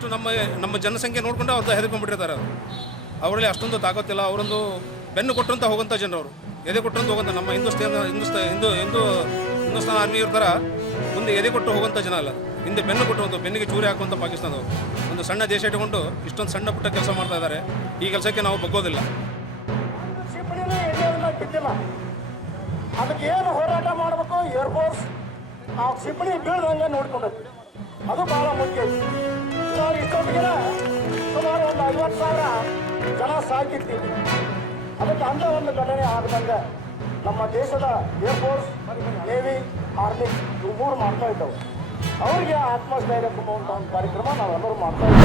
ಅಷ್ಟು ನಮ್ಮ ಜನಸಂಖ್ಯೆ ನೋಡ್ಕೊಂಡು ಅವ್ರು ಹೆದರ್ಕೊಂಡ್ಬಿಟ್ಟಿರ್ತಾರೆ. ಅವರಲ್ಲಿ ಅಷ್ಟೊಂದು ತಾಕತ್ತಿಲ್ಲ. ಅವರೊಂದು ಬೆನ್ನು ಕೊಟ್ಟಂತ ಹೋಗುವಂಥ ಜನರವರು, ಎದೆ ಕೊಟ್ಟಂತ ಹೋಗುವಂಥ ನಮ್ಮ ಹಿಂದೂಸ್ತಾನ ಆರ್ಮಿ ಇರ್ತಾರ ಮುಂದೆ ಎದೆ ಕೊಟ್ಟು ಹೋಗುವಂಥ ಜನ ಅಲ್ಲ. ಹಿಂದೆ ಬೆನ್ನು ಕೊಟ್ಟು ಬೆನ್ನಿಗೆ ಚೂರಿ ಹಾಕುವಂಥ ಪಾಕಿಸ್ತಾನದವರು ಒಂದು ಸಣ್ಣ ದೇಶ ಇಟ್ಟುಕೊಂಡು ಇಷ್ಟೊಂದು ಸಣ್ಣ ಪುಟ್ಟ ಕೆಲಸ ಮಾಡ್ತಾ ಇದ್ದಾರೆ. ಈ ಕೆಲಸಕ್ಕೆ ನಾವು ಬಗ್ಗೋದಿಲ್ಲ. ಅದಕ್ಕೆ ಏನು ಹೋರಾಟ ಮಾಡಬೇಕು, ಏರ್ಫೋರ್ಸ್ ಆ ಕ್ಷಿಪಣಿ ಬೀಳ್ದಂಗೆ ನೋಡ್ಕೊಂಡೈತಿ. ಅದು ಬಹಳ ಮುಖ್ಯ. ಇಷ್ಟೊತ್ತಿಗೆ ಸುಮಾರು ಒಂದು 50,000 ಜನ ಸಾಕಿರ್ತೀವಿ. ಅದಕ್ಕೆ ಅಂಥ ಒಂದು ಘಟನೆ ಆಗದಂಗೆ ನಮ್ಮ ದೇಶದ ಏರ್ಫೋರ್ಸ್, ನೇವಿ, ಆರ್ಮಿ ಇವು 3 ಮಾಡ್ತಾ ಇದ್ದವು. ಅವರಿಗೆ ಆತ್ಮಸ್ಥೈರ್ಯ ತುಂಬುವಂಥ ಒಂದು ಕಾರ್ಯಕ್ರಮ ನಾವೆಲ್ಲರೂ ಮಾಡ್ತಾ ಇದ್ದೀವಿ.